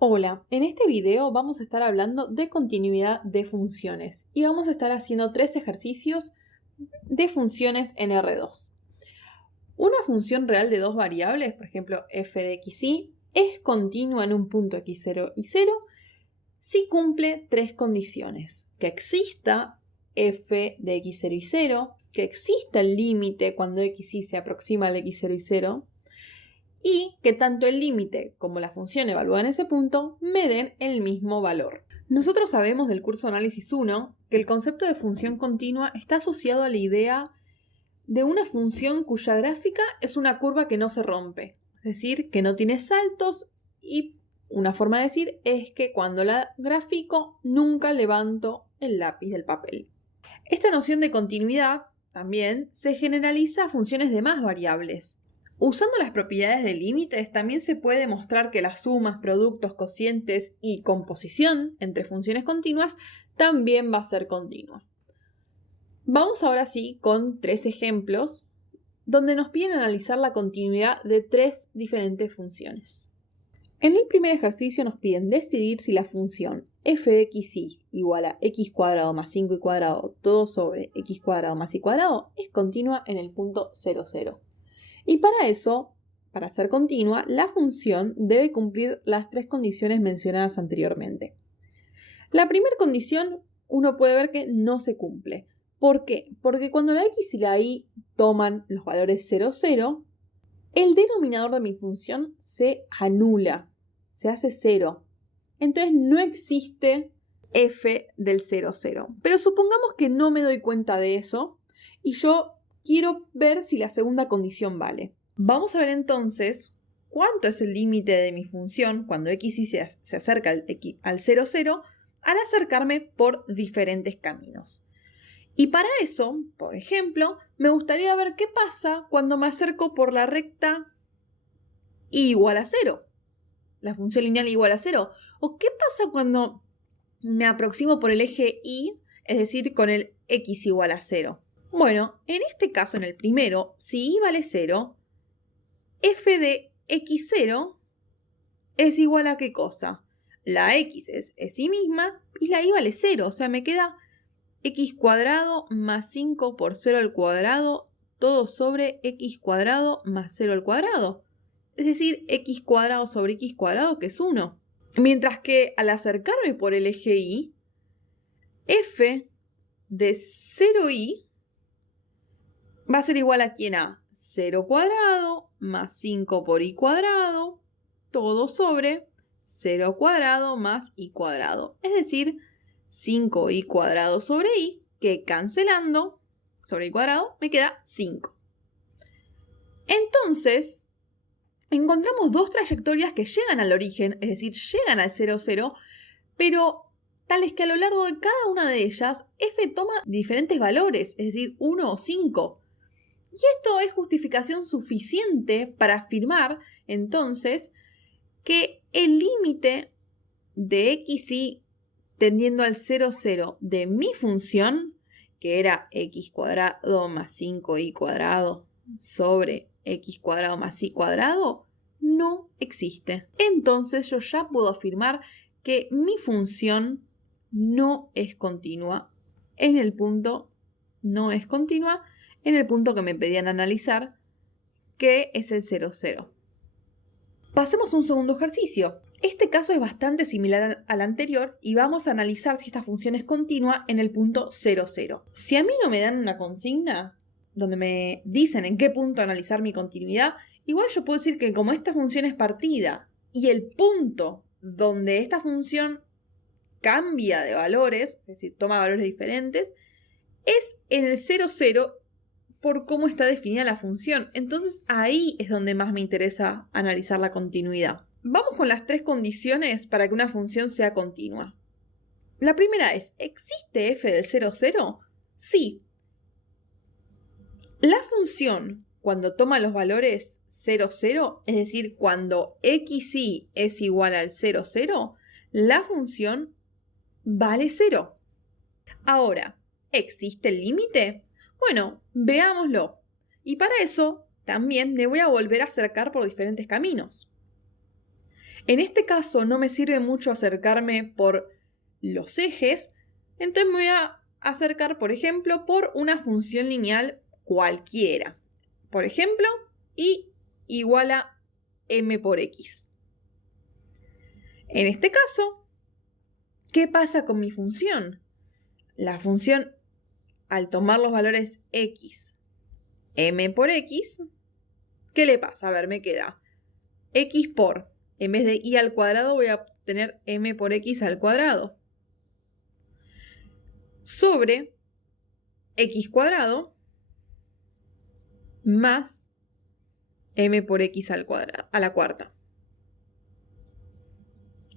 Hola, en este video vamos a estar hablando de continuidad de funciones y vamos a estar haciendo 3 ejercicios de funciones en R2. Una función real de dos variables, por ejemplo f de xy, es continua en un punto x0 y 0 si cumple 3 condiciones: que exista f de x0 y 0, que exista el límite cuando xy se aproxima al x0 y 0, y que tanto el límite como la función evaluada en ese punto me den el mismo valor. Nosotros sabemos del curso Análisis 1 que el concepto de función continua está asociado a la idea de una función cuya gráfica es una curva que no se rompe, es decir, que no tiene saltos, y una forma de decir es que cuando la grafico nunca levanto el lápiz del papel. Esta noción de continuidad también se generaliza a funciones de más variables. Usando las propiedades de límites, también se puede demostrar que las sumas, productos, cocientes y composición entre funciones continuas también va a ser continua. Vamos ahora sí con 3 ejemplos donde nos piden analizar la continuidad de 3 diferentes funciones. En el primer ejercicio nos piden decidir si la función f de xy igual a x cuadrado más 5y cuadrado todo sobre x cuadrado más y cuadrado es continua en el punto 0, 0. Y para eso, para ser continua, la función debe cumplir las 3 condiciones mencionadas anteriormente. La primera condición uno puede ver que no se cumple. ¿Por qué? Porque cuando la x y la y toman los valores 0, 0, el denominador de mi función se anula, se hace 0. Entonces no existe f del 0, 0. Pero supongamos que no me doy cuenta de eso y yo quiero ver si la segunda condición vale. Vamos a ver entonces cuánto es el límite de mi función cuando x y se acerca al 0, 0 al acercarme por diferentes caminos. Y para eso, por ejemplo, me gustaría ver qué pasa cuando me acerco por la recta y igual a 0, la función lineal igual a 0. O qué pasa cuando me aproximo por el eje y, es decir, con el x igual a 0. Bueno, en este caso, en el primero, si y vale 0, f de x0 es igual a ¿qué cosa? La x es sí misma y la y vale 0, o sea, me queda x cuadrado más 5 por 0 al cuadrado, todo sobre x cuadrado más 0 al cuadrado. Es decir, x cuadrado sobre x cuadrado, que es 1. Mientras que al acercarme por el eje y, f de 0y va a ser igual a ¿quién? A 0 cuadrado más 5 por y cuadrado, todo sobre 0 cuadrado más y cuadrado. Es decir, 5y cuadrado sobre y, que cancelando sobre y cuadrado me queda 5. Entonces, encontramos 2 trayectorias que llegan al origen, es decir, llegan al 0, 0, pero tales que a lo largo de cada una de ellas, f toma diferentes valores, es decir, 1 o 5. Y esto es justificación suficiente para afirmar, entonces, que el límite de xy tendiendo al 0, 0 de mi función, que era x cuadrado más 5y cuadrado sobre x cuadrado más y cuadrado, no existe. Entonces yo ya puedo afirmar que mi función no es continua en el punto, que me pedían analizar, que es el 0, 0. Pasemos a un segundo ejercicio. Este caso es bastante similar al anterior y vamos a analizar si esta función es continua en el punto 0, 0. Si a mí no me dan una consigna donde me dicen en qué punto analizar mi continuidad, igual yo puedo decir que como esta función es partida y el punto donde esta función cambia de valores, es decir, toma valores diferentes, es en el 0, 0 por cómo está definida la función. Entonces ahí es donde más me interesa analizar la continuidad. Vamos con las 3 condiciones para que una función sea continua. La primera es, ¿existe f del 0, 0? Sí. La función, cuando toma los valores 0, 0, es decir, cuando xy es igual al 0, 0, la función vale 0. Ahora, ¿existe el límite? Bueno, veámoslo. Y para eso también me voy a volver a acercar por diferentes caminos. En este caso no me sirve mucho acercarme por los ejes, entonces me voy a acercar, por ejemplo, por una función lineal cualquiera. Por ejemplo, y igual a m por x. En este caso, ¿qué pasa con mi función? La función, al tomar los valores x, m por x, ¿qué le pasa? A ver, me queda x por, en vez de y al cuadrado voy a tener m por x al cuadrado, sobre x cuadrado más m por x al cuadrado, a la cuarta.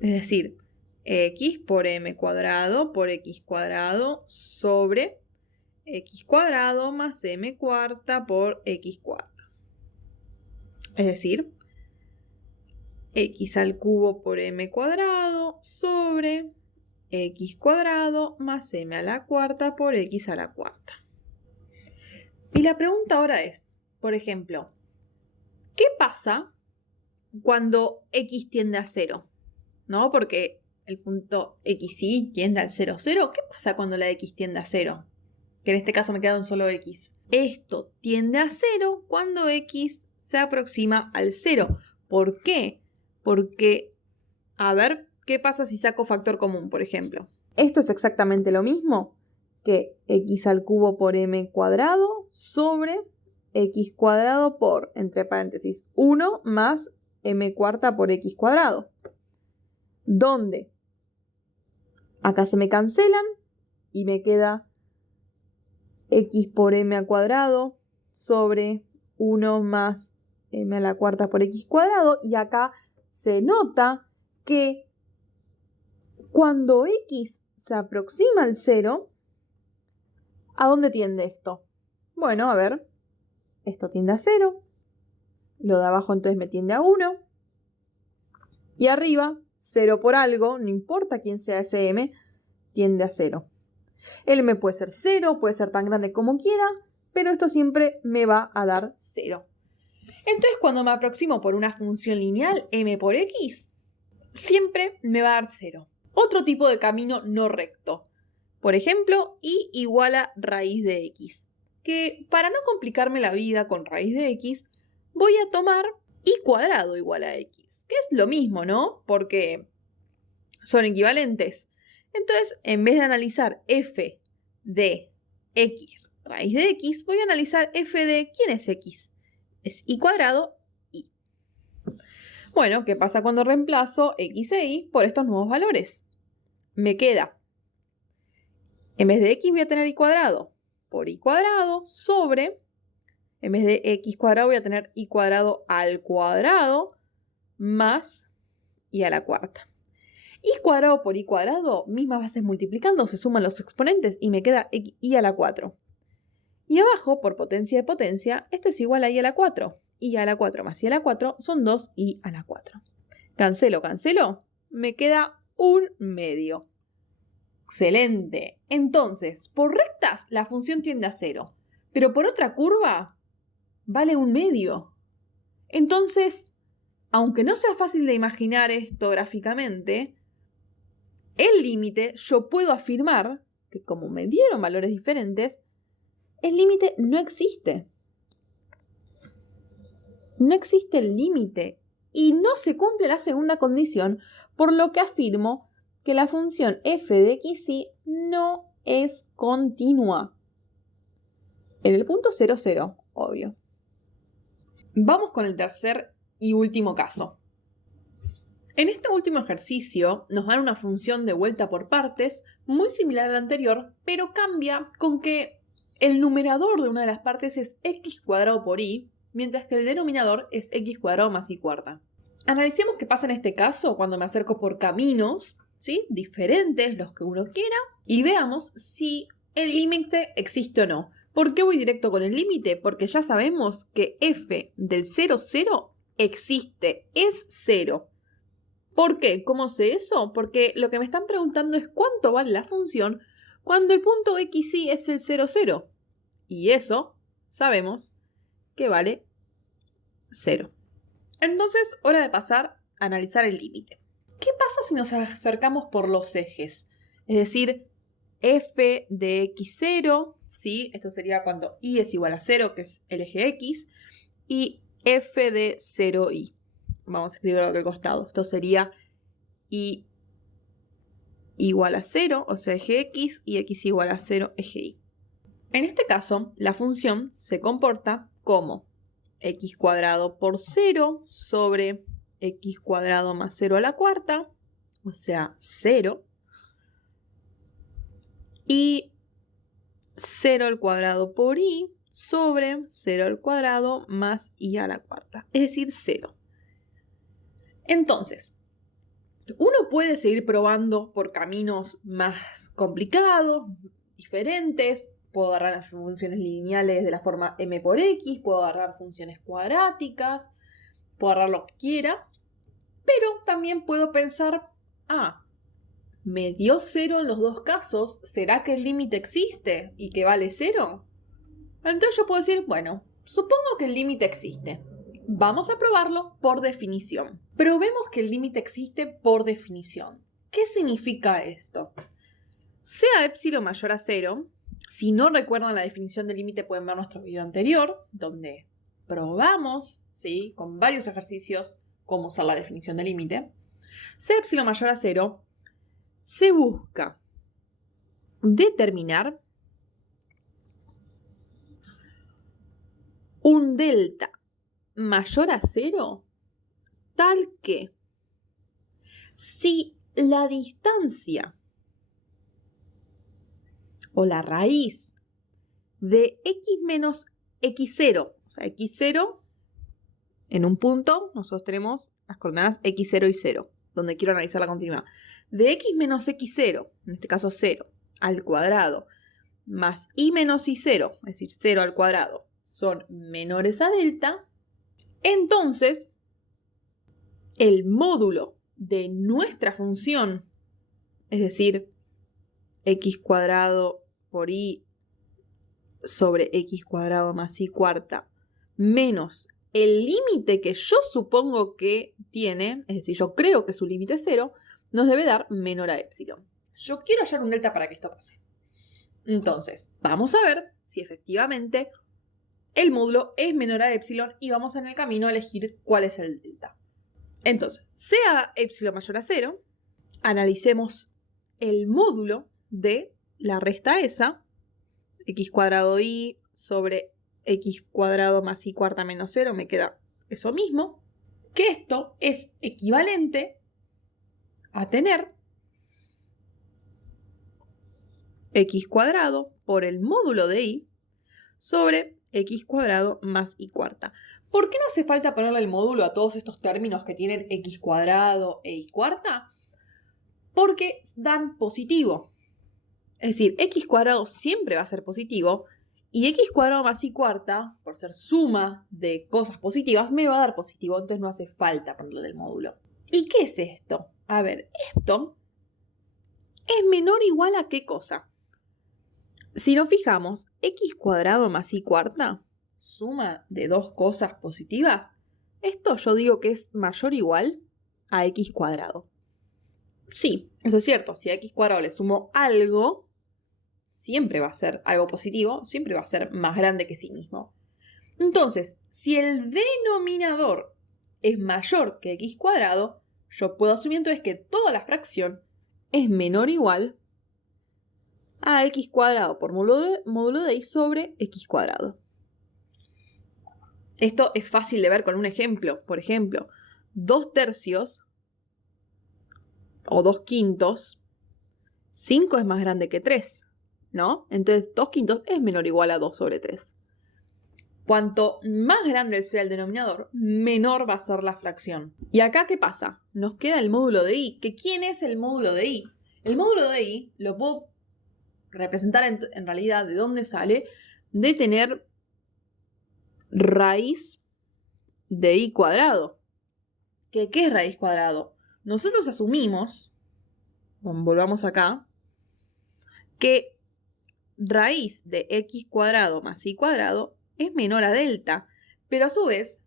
Es decir, x por m cuadrado por x cuadrado sobre x cuadrado más m cuarta por x cuarta. Es decir, x al cubo por m cuadrado sobre x cuadrado más m a la cuarta por x a la cuarta. Y la pregunta ahora es, por ejemplo, ¿qué pasa cuando x tiende a 0? ¿No? Porque el punto xy tiende al 0, 0. ¿Qué pasa cuando la x tiende a 0? Que en este caso me queda un solo x. Esto tiende a 0 cuando x se aproxima al 0. ¿Por qué? Porque, a ver, ¿qué pasa si saco factor común, por ejemplo? Esto es exactamente lo mismo que x al cubo por m cuadrado sobre x cuadrado por, entre paréntesis, 1 más m cuarta por x cuadrado. ¿Dónde? Acá se me cancelan y me queda x por m al cuadrado sobre 1 más m a la cuarta por x cuadrado. Y acá se nota que cuando x se aproxima al 0, ¿a dónde tiende esto? Bueno, a ver, esto tiende a 0, lo de abajo entonces me tiende a 1, y arriba, 0 por algo, no importa quién sea ese m, tiende a 0. El m puede ser 0, puede ser tan grande como quiera, pero esto siempre me va a dar 0. Entonces, cuando me aproximo por una función lineal, m por x, siempre me va a dar 0. Otro tipo de camino no recto. Por ejemplo, y igual a raíz de x. Que para no complicarme la vida con raíz de x, voy a tomar y cuadrado igual a x. Que es lo mismo, ¿no? Porque son equivalentes. Entonces, en vez de analizar f de x raíz de x, voy a analizar f de ¿quién es x? Es y cuadrado y. Bueno, ¿qué pasa cuando reemplazo x e y por estos nuevos valores? Me queda, en vez de x voy a tener y cuadrado por y cuadrado sobre, en vez de x cuadrado voy a tener y cuadrado al cuadrado más y a la cuarta. Y cuadrado por y cuadrado, mismas bases multiplicando, se suman los exponentes y me queda y a la 4. Y abajo, por potencia de potencia, esto es igual a y a la 4. Y a la 4 más y a la 4 son 2 y a la 4. Cancelo, cancelo, me queda un medio. Excelente. Entonces, por rectas la función tiende a 0, pero por otra curva vale un medio. Entonces, aunque no sea fácil de imaginar esto gráficamente, el límite yo puedo afirmar que como me dieron valores diferentes, el límite no existe. No existe el límite y no se cumple la segunda condición, por lo que afirmo que la función f de x y no es continua. En el punto 0, 0, obvio. Vamos con el tercer y último caso. En este último ejercicio nos dan una función de vuelta por partes muy similar a la anterior, pero cambia con que el numerador de una de las partes es x cuadrado por y, mientras que el denominador es x cuadrado más y cuarta. Analicemos qué pasa en este caso cuando me acerco por caminos, ¿sí?, diferentes, los que uno quiera, y veamos si el límite existe o no. ¿Por qué voy directo con el límite? Porque ya sabemos que f del 0, 0 existe, es 0. ¿Por qué? ¿Cómo sé eso? Porque lo que me están preguntando es cuánto vale la función cuando el punto xy es el 0, 0. Y eso sabemos que vale 0. Entonces, hora de pasar analizar el límite. ¿Qué pasa si nos acercamos por los ejes? Es decir, f de x0, ¿sí? Esto sería cuando y es igual a 0, que es el eje x, y f de 0y. Vamos a escribirlo aquí al costado. Esto sería y igual a 0, o sea, eje x, y x igual a 0, eje y. En este caso, la función se comporta como x cuadrado por 0 sobre x cuadrado más 0 a la cuarta, o sea, 0, y 0 al cuadrado por y sobre 0 al cuadrado más y a la cuarta, es decir, 0. Entonces, uno puede seguir probando por caminos más complicados, diferentes. Puedo agarrar las funciones lineales de la forma m por x, puedo agarrar funciones cuadráticas, puedo agarrar lo que quiera, pero también puedo pensar, me dio 0 en los dos casos, ¿será que el límite existe y que vale 0? Entonces yo puedo decir, bueno, supongo que el límite existe. Vamos a probarlo por definición. Probemos que el límite existe por definición. ¿Qué significa esto? Sea epsilon mayor a 0, si no recuerdan la definición del límite pueden ver nuestro video anterior, donde probamos, ¿sí?, con varios ejercicios cómo usar la definición del límite. Sea epsilon mayor a 0, se busca determinar un delta mayor a 0 tal que si la distancia o la raíz de x menos x0, o sea, x0 en un punto, nosotros tenemos las coordenadas x0 y 0, donde quiero analizar la continuidad. De x menos x0, en este caso 0, al cuadrado, más y menos y0, es decir, 0 al cuadrado, son menores a delta, entonces el módulo de nuestra función, es decir, x cuadrado por y sobre x cuadrado más y cuarta, menos el límite que yo supongo que tiene, es decir, yo creo que su límite es 0, nos debe dar menor a epsilon. Yo quiero hallar un delta para que esto pase. Entonces, vamos a ver si efectivamente el módulo es menor a epsilon y vamos en el camino a elegir cuál es el delta. Entonces, sea epsilon mayor a 0, analicemos el módulo de la resta esa, x cuadrado y sobre x cuadrado más y cuarta menos 0, me queda eso mismo, que esto es equivalente a tener x cuadrado por el módulo de y sobre x cuadrado más y cuarta. ¿Por qué no hace falta ponerle el módulo a todos estos términos que tienen x cuadrado e y cuarta? Porque dan positivo. Es decir, x cuadrado siempre va a ser positivo y x cuadrado más y cuarta, por ser suma de cosas positivas, me va a dar positivo, entonces no hace falta ponerle el módulo. ¿Y qué es esto? A ver, esto es menor o igual a ¿qué cosa? Si nos fijamos, x cuadrado más y cuarta, suma de dos cosas positivas, esto yo digo que es mayor o igual a x cuadrado. Sí, eso es cierto, si a x cuadrado le sumo algo, siempre va a ser algo positivo, siempre va a ser más grande que sí mismo. Entonces, si el denominador es mayor que x cuadrado, yo puedo asumir entonces que toda la fracción es menor o igual a x cuadrado por módulo de y sobre x cuadrado. Esto es fácil de ver con un ejemplo. Por ejemplo, 2 tercios o 2 quintos, 5 es más grande que 3, ¿no? Entonces 2 quintos es menor o igual a 2 sobre 3. Cuanto más grande sea el denominador, menor va a ser la fracción. ¿Y acá qué pasa? Nos queda el módulo de y. ¿Quién es el módulo de y? El módulo de y lo puedo representar en realidad de dónde sale, de tener raíz de y cuadrado. ¿Qué es raíz cuadrado? Nosotros asumimos, volvamos acá, que raíz de x cuadrado más y cuadrado es menor a delta, pero a su vez,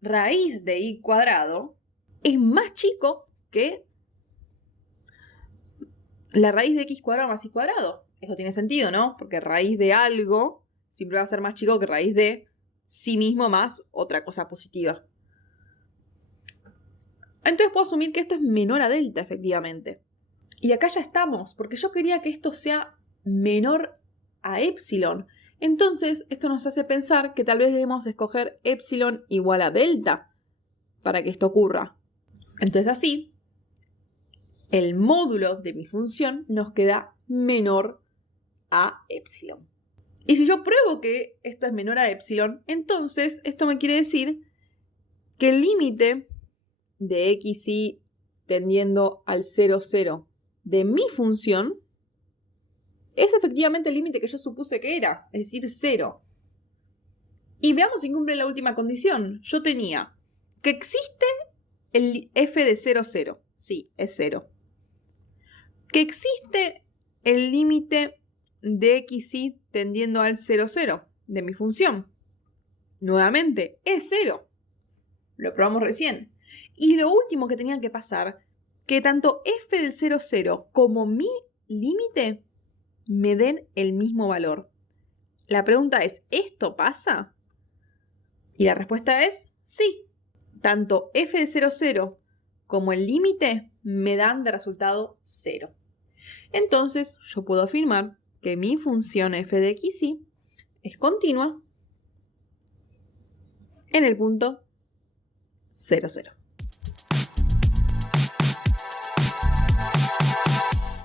raíz de y cuadrado es más chico que la raíz de x cuadrado más y cuadrado. Esto tiene sentido, ¿no? Porque raíz de algo siempre va a ser más chico que raíz de sí mismo más otra cosa positiva. Entonces puedo asumir que esto es menor a delta, efectivamente. Y acá ya estamos, porque yo quería que esto sea menor a epsilon. Entonces, esto nos hace pensar que tal vez debemos escoger epsilon igual a delta para que esto ocurra. Entonces así, el módulo de mi función nos queda menor a epsilon. Y si yo pruebo que esto es menor a epsilon, entonces esto me quiere decir que el límite de xy tendiendo al 0, 0 de mi función es efectivamente el límite que yo supuse que era, es decir, 0. Y veamos si cumple la última condición. Yo tenía que existe el f de 0, 0. Sí, es 0. Que existe el límite de xy tendiendo al 0, 0 de mi función. Nuevamente, es 0. Lo probamos recién. Y lo último que tenía que pasar, que tanto f del 0, 0 como mi límite me den el mismo valor. La pregunta es, ¿esto pasa? Y la respuesta es sí. Tanto f de 0, 0 como el límite me dan de resultado 0. Entonces yo puedo afirmar que mi función f de xy es continua en el punto 0, 0.